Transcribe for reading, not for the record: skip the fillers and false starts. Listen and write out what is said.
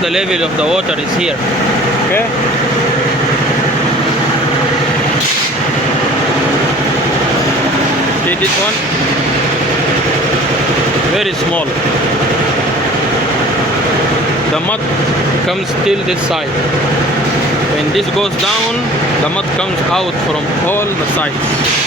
the level of the water is here. Okay. See this one? Very small. The mud comes till this side. When this goes down, the mud comes out from all the sides.